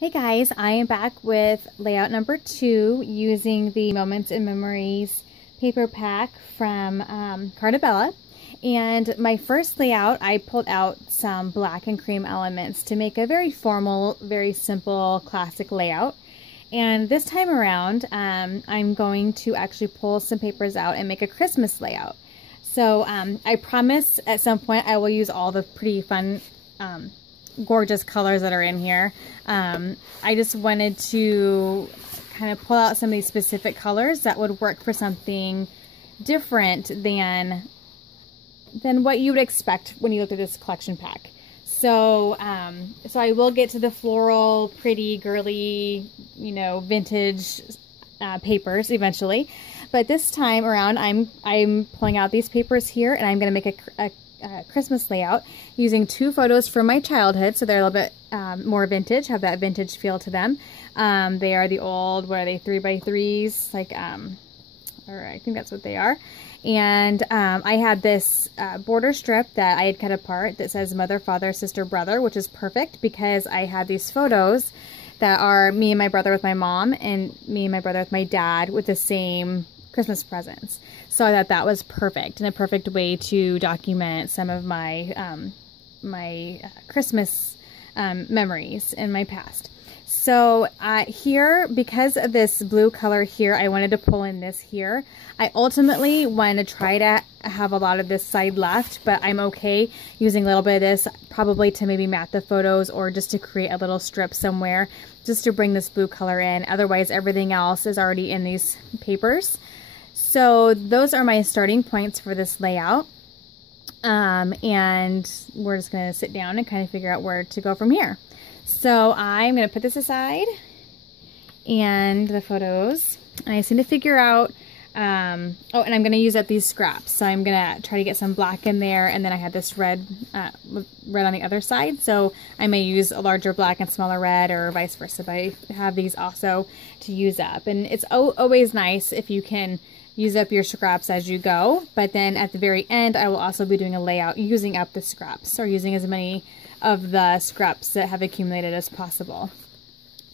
Hey guys, I am back with layout number 2 using the Moments and Memories paper pack from Carta Bella. And my first layout, I pulled out some black and cream elements to make a very formal, very simple, classic layout. And this time around, I'm going to actually pull some papers out and make a Christmas layout. So I promise at some point I will use all the pretty fun gorgeous colors that are in here. I just wanted to kind of pull out some of these specific colors that would work for something different than what you would expect when you look at this collection pack. So so I will get to the floral, pretty, girly, you know, vintage papers eventually. But this time around, I'm pulling out these papers here, and I'm going to make a Christmas layout using 2 photos from my childhood, so they're a little bit more vintage, have that vintage feel to them. They are the old, what are they, 3x3s, like, or I think that's what they are. And I had this border strip that I had cut apart that says mother, father, sister, brother, which is perfect because I had these photos that are me and my brother with my mom and me and my brother with my dad with the same Christmas presents. So I thought that was perfect and a perfect way to document some of my Christmas memories in my past. So here, because of this blue color here, I wanted to pull in this here. I ultimately want to try to have a lot of this side left, but I'm okay using a little bit of this, probably to maybe mat the photos or just to create a little strip somewhere, just to bring this blue color in. Otherwise, everything else is already in these papers. So those are my starting points for this layout. And we're just going to sit down and kind of figure out where to go from here. So I'm going to put this aside and the photos. And I just need to figure out, oh, and I'm going to use up these scraps. So I'm going to try to get some black in there. And then I had this red, red on the other side. So I may use a larger black and smaller red, or vice versa. But I have these also to use up. And it's always nice if you can use up your scraps as you go, but then at the very end I will also be doing a layout using up the scraps, or using as many of the scraps that have accumulated as possible.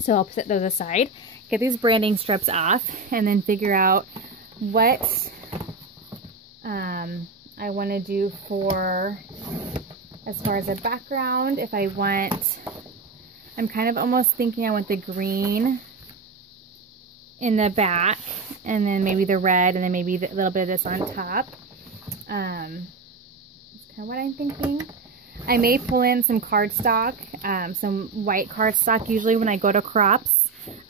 So I'll set those aside, get these branding strips off, and then figure out what I want to do for as far as a background. If I want, I'm kind of almost thinking I want the green in the back, and then maybe the red, and then maybe a little bit of this on top. That's kind of what I'm thinking. I may pull in some cardstock, some white cardstock. Usually when I go to crops,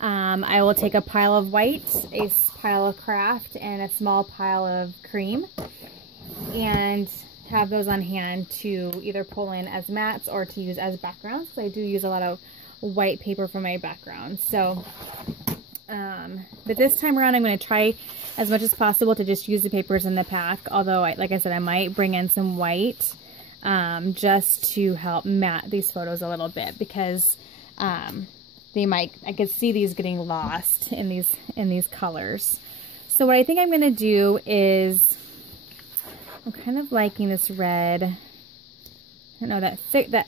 I will take a pile of white, a pile of craft, and a small pile of cream, and have those on hand to either pull in as mats or to use as backgrounds. So I do use a lot of white paper for my background. So but this time around, I'm going to try as much as possible to just use the papers in the pack. Although, like I said, I might bring in some white just to help matte these photos a little bit, because I could see these getting lost in these colors. So what I think I'm going to do is, I'm kind of liking this red. I don't know, that thick, that,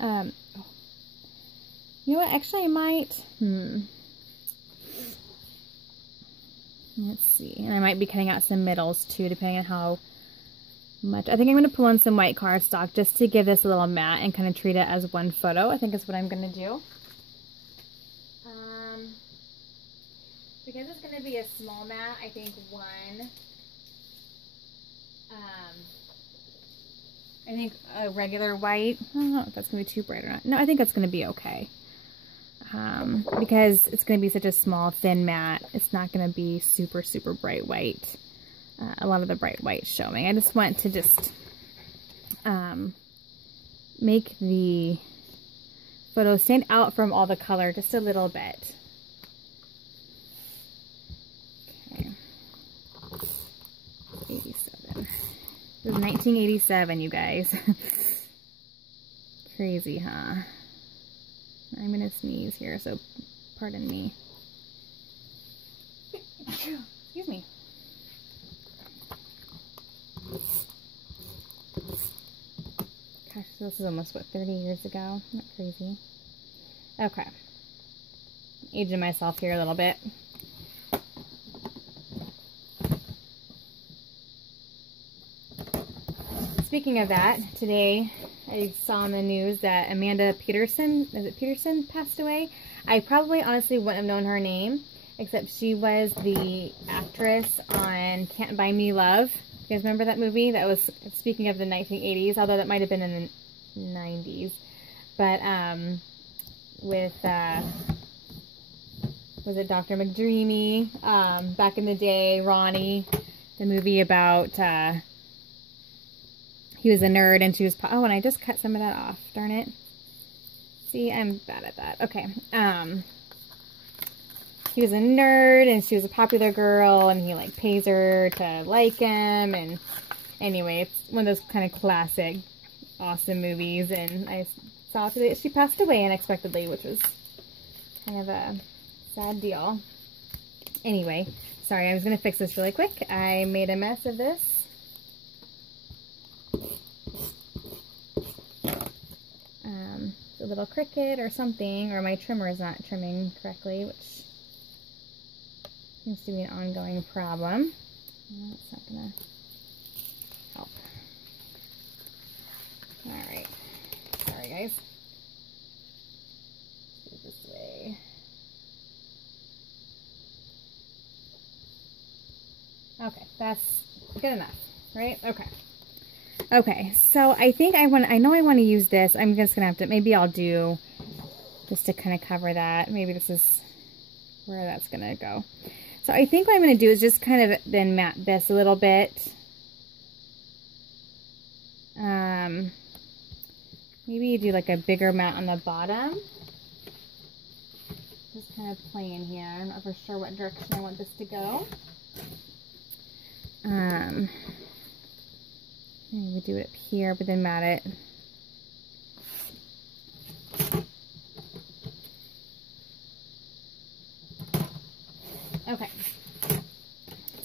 you know what, actually I might, let's see, and I might be cutting out some middles too, depending on how much. I think I'm going to pull in some white cardstock just to give this a little matte and kind of treat it as one photo. I think is what I'm going to do. Because it's going to be a small mat, I think I think a regular white, I don't know if that's going to be too bright or not. No, I think that's going to be okay. Because it's going to be such a small, thin mat, it's not going to be super, super bright white. A lot of the bright white showing. I just want to just make the photo stand out from all the color just a little bit. Okay. 87. This is 1987, you guys. Crazy, huh? I'm gonna sneeze here, so pardon me. Excuse me. Gosh, this is almost, what, 30 years ago? Not crazy. Okay. aging myself here a little bit. Speaking of that, today I saw in the news that Amanda Peterson, is it Peterson, passed away. I probably honestly wouldn't have known her name, except she was the actress on Can't Buy Me Love. You guys remember that movie? That was, speaking of the 1980s, although that might have been in the 90s. But with, was it Dr. McDreamy? Back in the day, Ronnie, the movie about, he was a nerd and she was, oh, and I just cut some of that off, darn it. See, I'm bad at that. Okay. He was a nerd and she was a popular girl and he like pays her to like him, and anyway, it's one of those kind of classic awesome movies, and I saw today that she passed away unexpectedly, which was kind of a sad deal. Anyway, sorry, I was going to fix this really quick. I made a mess of this. A little cricket or something, or my trimmer is not trimming correctly, which seems to be an ongoing problem. No, it's not gonna help. Alright. Sorry, guys. Do it this way. Okay, that's good enough, right? Okay. Okay, so I think I know I want to use this. I'm just going to have to, maybe I'll do, just to kind of cover that. Maybe this is where that's going to go. So I think what I'm going to do is just kind of then mat this a little bit. Maybe you do like a bigger mat on the bottom. Just kind of playing here. I'm not for sure what direction I want this to go. Maybe do it up here, but then mat it. Okay.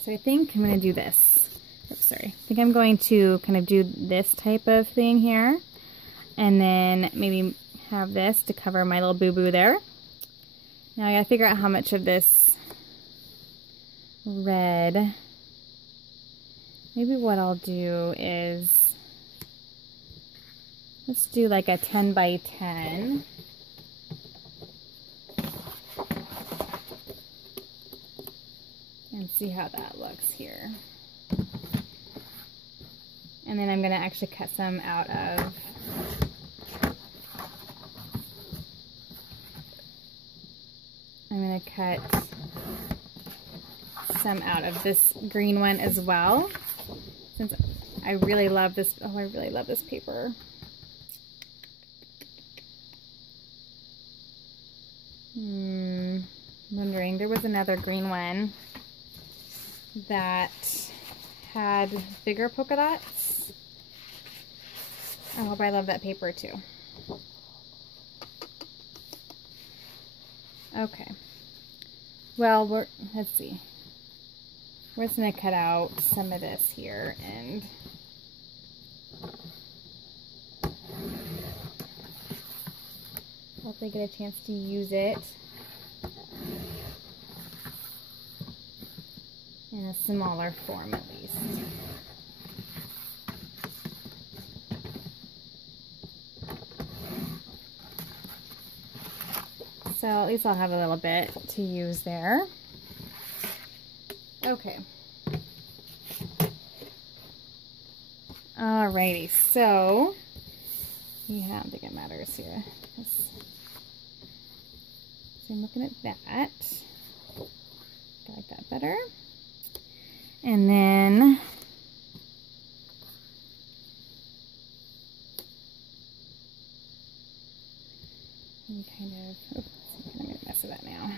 So I think I'm going to do this. Oops, sorry. I think I'm going to kind of do this type of thing here. And then maybe have this to cover my little boo-boo there. Now I got to figure out how much of this red. Maybe what I'll do is, let's do like a 10 by 10. And see how that looks here. And then I'm going to actually cut some out of, I'm going to cut some out of this green one as well. Since I really love this, oh, I really love this paper. Wondering, there was another green one that had bigger polka dots. I hope I love that paper too. Okay. Well, let's see. We're just going to cut out some of this here and hopefully get a chance to use it in a smaller form at least. So at least I'll have a little bit to use there. Okay. Alrighty, so I don't think it matters here. So I'm looking at that. I like that better. And then I'm kind of, oops, I'm going to mess with that now.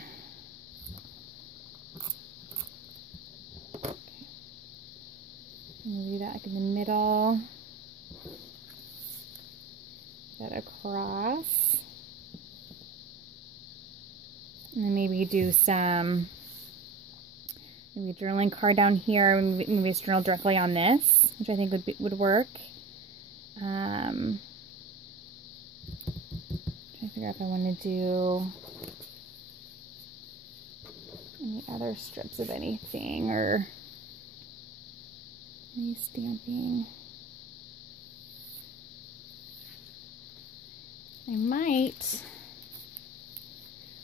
Do that like in the middle, that across, and then maybe do some, maybe a journaling card down here, maybe just journal directly on this, which I think would work. Trying to figure out if I want to do any other strips of anything or any stamping.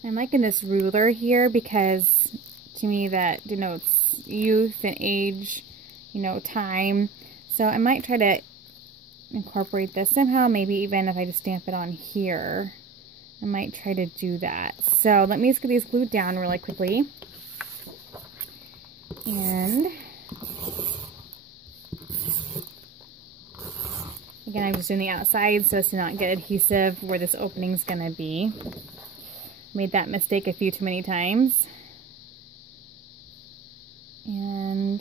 I'm liking this ruler here because to me that denotes youth and age, you know, time. So I might try to incorporate this somehow, maybe even if I just stamp it on here. I might try to do that. So let me just get these glued down really quickly. And again, I'm just doing the outside so as to not get adhesive where this opening's gonna be. Made that mistake a few too many times. And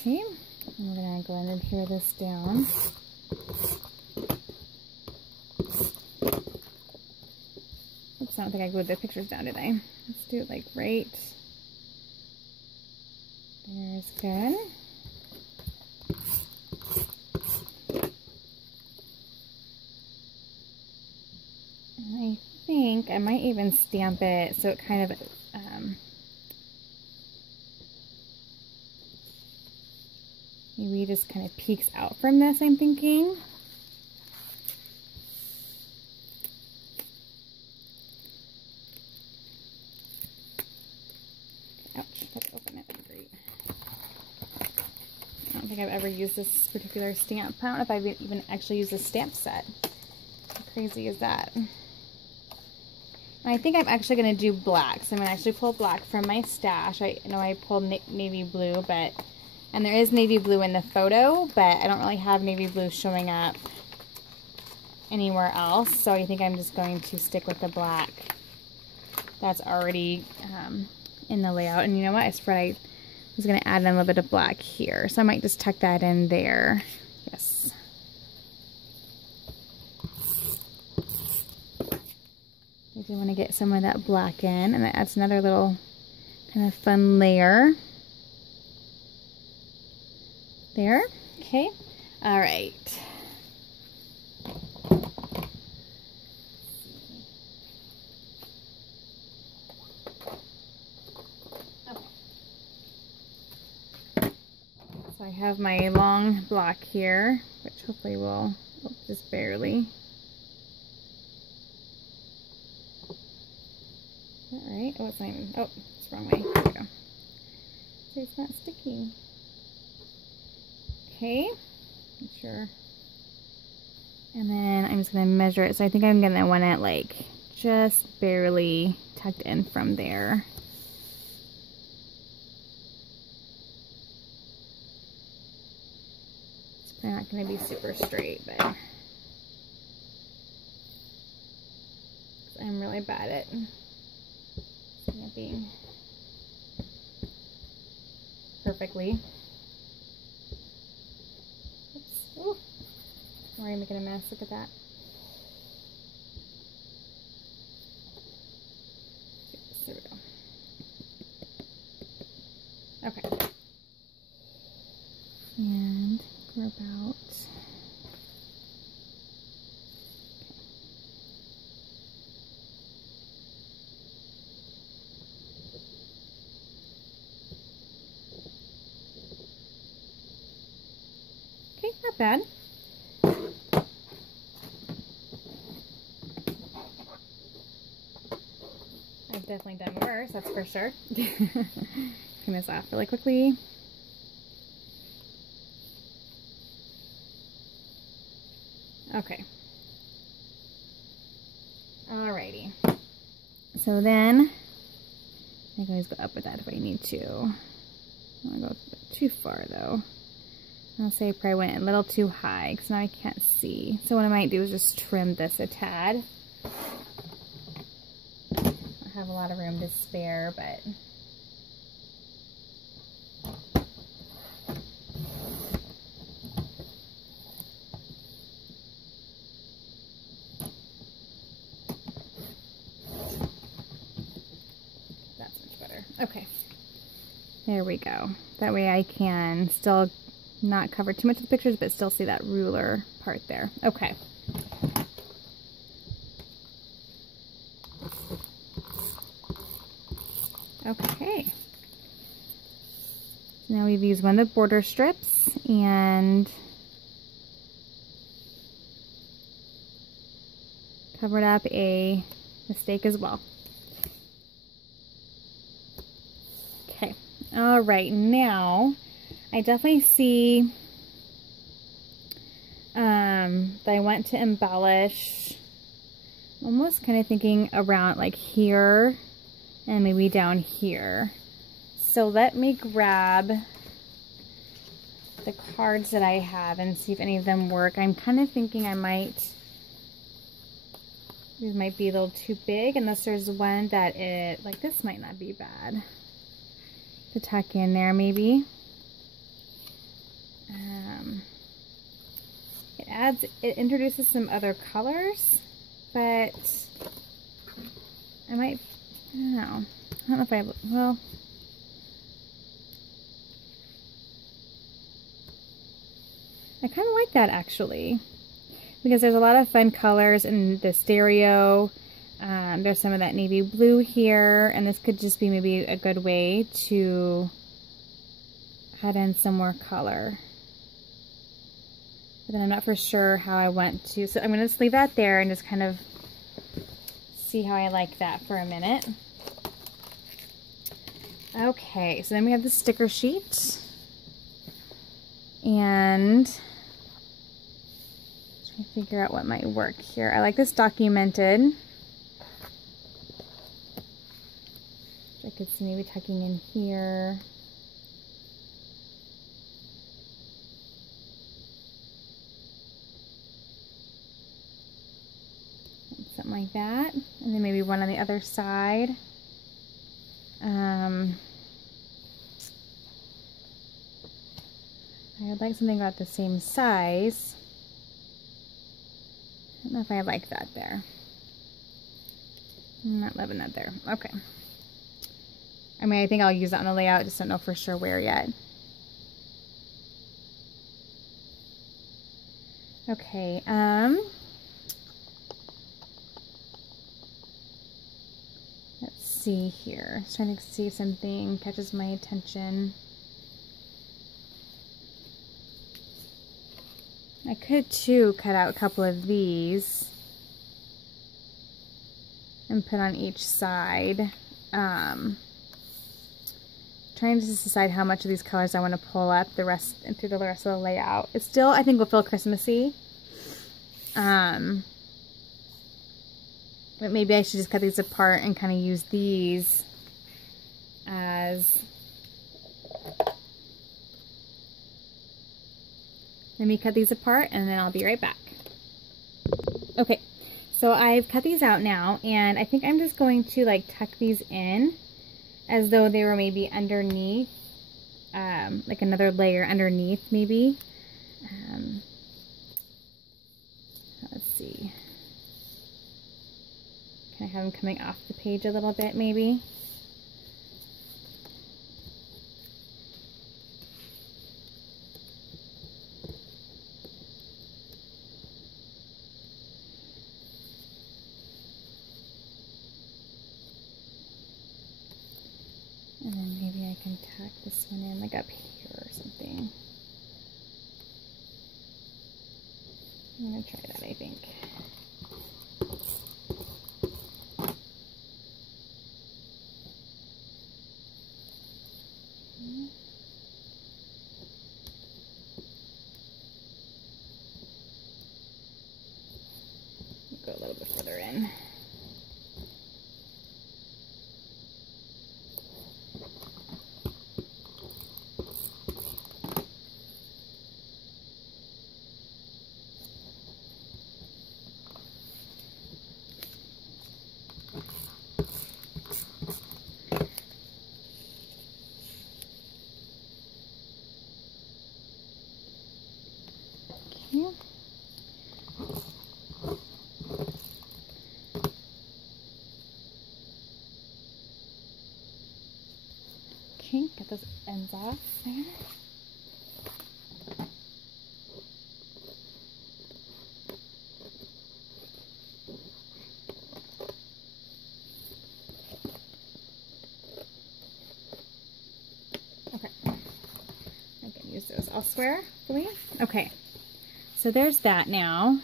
okay, I'm gonna go ahead and adhere this down. Oops, I don't think I glued the pictures down, did I? Let's do it like right. There's good. And I think I might even stamp it so it kind of maybe just kind of peeks out from this, I'm thinking. Ouch, let's open it. Great. I don't think I've ever used this particular stamp. I don't know if I've even actually used a stamp set. How crazy is that? I think I'm actually going to do black. So I'm going to actually pull black from my stash. I know I pulled navy blue, and there is navy blue in the photo, but I don't really have navy blue showing up anywhere else. So I think I'm just going to stick with the black that's already in the layout. And you know what? I was going to add in a little bit of black here. So I might just tuck that in there. Yes. I do want to get some of that black in, and that adds another little kind of fun layer. There. Okay. All right. So I have my long block here, which hopefully will just barely. Is that right? Oh, it's not even. Oh, it's the wrong way. There we go. See, it's not sticky. Okay. Make sure. And then I'm just going to measure it. So I think I'm going to want it like just barely tucked in from there. It's probably not going to be super straight, but I'm really bad at stamping perfectly. Oops. Ooh. I'm already making a mess. Look at that. There we go. Okay. And we're about. Okay, not bad. I've definitely done worse, that's for sure. Clean this off really quickly. Okay. Alrighty. So then, I can always go up with that if I need to. I don't want to go too far though. I'll say I probably went a little too high because now I can't see. So what I might do is just trim this a tad. I have a lot of room to spare, but that's much better. Okay, there we go. That way I can still not cover too much of the pictures, but still see that ruler part there. Okay. Okay. Now we've used one of the border strips and covered up a mistake as well. Okay. All right. Now I definitely see that I want to embellish, almost kind of thinking around like here and maybe down here. So let me grab the cards that I have and see if any of them work. I'm kind of thinking these might be a little too big, unless there's one that like this might not be bad to tuck in there maybe. It introduces some other colors, but I don't know if well, I kind of like that actually, because there's a lot of fun colors in the stereo. There's some of that navy blue here, and this could just be maybe a good way to add in some more color. But then I'm not for sure how I want to, so I'm going to just leave that there and just kind of see how I like that for a minute. Okay, so then we have the sticker sheet, and trying to figure out what might work here. I like this documented. I could see maybe tucking in here. Something like that. And then maybe one on the other side. I would like something about the same size. I don't know if I like that there. I'm not loving that there. Okay. I mean, I think I'll use that on the layout. Just don't know for sure where yet. Okay. Let's see here. Just trying to see if something catches my attention. I could too cut out a couple of these and put on each side. Trying to decide how much of these colors I want to pull up the rest and through the rest of the layout. It still, I think, will feel Christmassy. But maybe I should just cut these apart and kind of use these as, let me cut these apart and then I'll be right back. Okay, so I've cut these out now, and I think I'm just going to like tuck these in as though they were maybe underneath, like another layer underneath maybe. Let's see. Can I have them coming off the page a little bit maybe? And then maybe I can tack this one in like up here or something. I'm gonna try that, I think. Go a little bit further in. Okay, get those ends off there. those all square for you? Okay. So there's that now.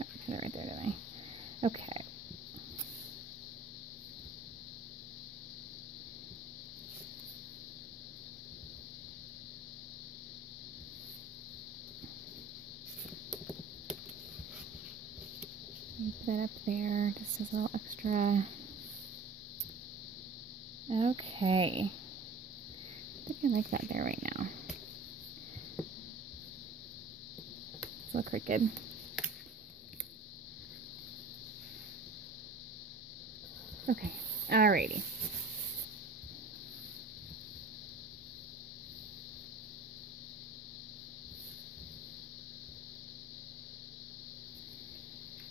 Oh, put it right there, didn't I? Okay. Put that up there, just as a little extra. Okay. I think I like that there right now. It's a little crooked. Okay, alrighty.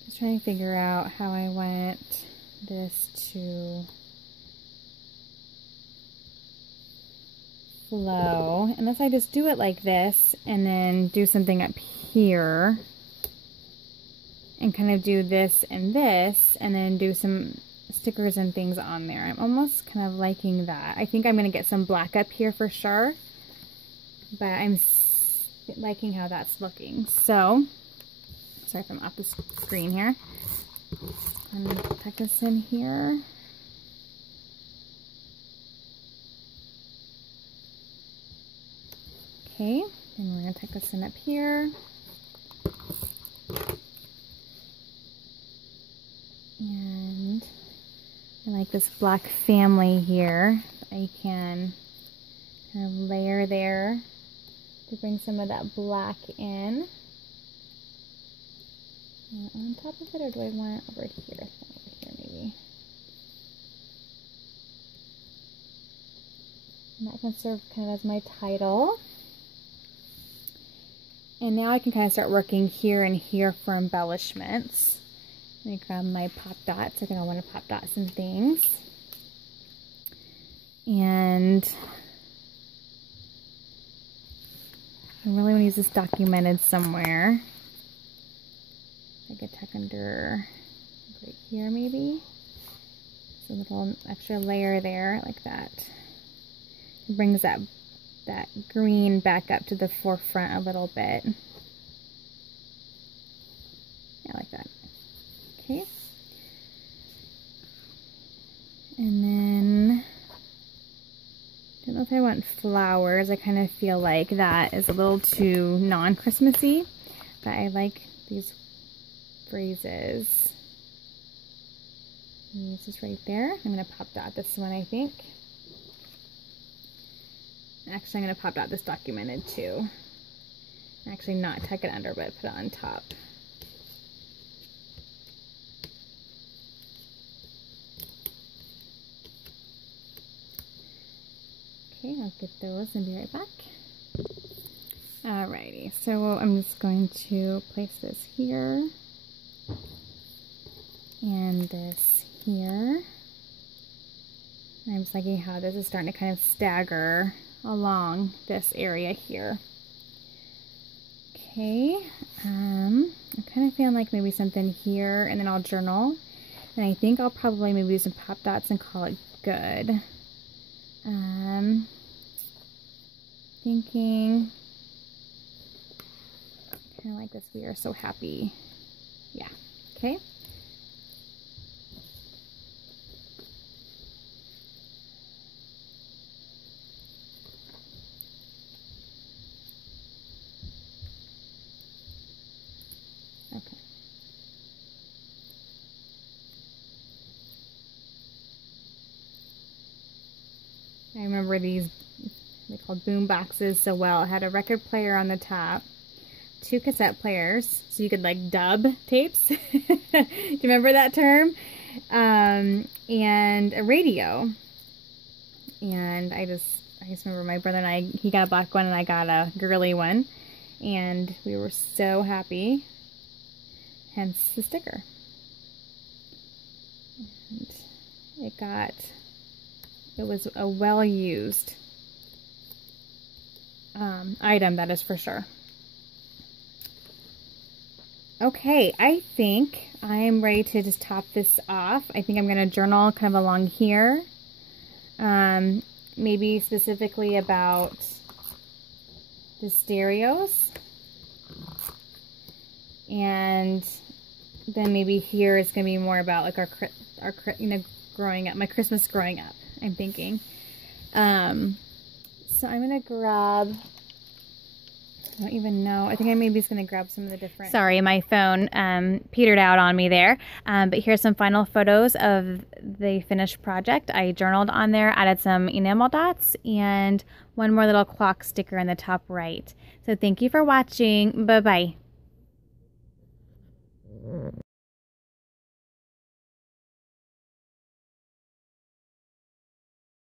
Just trying to figure out how I want this to flow, unless I just do it like this and then do something up here and kind of do this and then do some stickers and things on there. I'm almost kind of liking that. I think I'm going to get some black up here for sure, but I'm liking how that's looking. So, sorry if I'm off the screen here. I'm going to tuck this in here. Okay, and we're going to tuck this in up here. And I like this black family here. I can kind of layer there to bring some of that black in. On top of it, or do I want it over here? Over here, maybe. And that can serve kind of as my title. And now I can kind of start working here and here for embellishments. Let me grab my pop dots. I think I want to pop dot some things. And I really want to use this documented somewhere. I could tuck under right here maybe. Just a little extra layer there like that. It brings that green back up to the forefront a little bit. Yeah, like that. Okay. And then, I don't know if I want flowers. I kind of feel like that is a little too non-Christmassy, but I like these phrases. Use this right there. I'm going to pop dot this one, I think. Actually, I'm going to pop dot this documented too. Actually, not tuck it under, but put it on top. Okay, I'll get those and be right back. Alrighty, so I'm just going to place this here and this here. I'm just liking how this is starting to kind of stagger along this area here. Okay, I'm kind of feeling like maybe something here, and then I'll journal. And I think I'll probably maybe do some pop dots and call it good. Thinking kind of like this, we are so happy. Yeah, okay. Okay. I remember these, they called boom boxes so well. It had a record player on the top, 2 cassette players, so you could like dub tapes. Do you remember that term? And a radio. And I just remember my brother and I, he got a black one and I got a girly one. And we were so happy. Hence the sticker. And it was a well-used item, that is for sure. Okay, I think I'm ready to just top this off. I think I'm going to journal kind of along here maybe specifically about the stereos. And then maybe here it's going to be more about like our growing up, my Christmas growing up, I'm thinking. So I'm going to grab, I don't even know. I think I maybe just going to grab some of the different. Sorry, my phone petered out on me there. But here's some final photos of the finished project. I journaled on there, added some enamel dots, and one more little clock sticker in the top right. So thank you for watching. Bye-bye.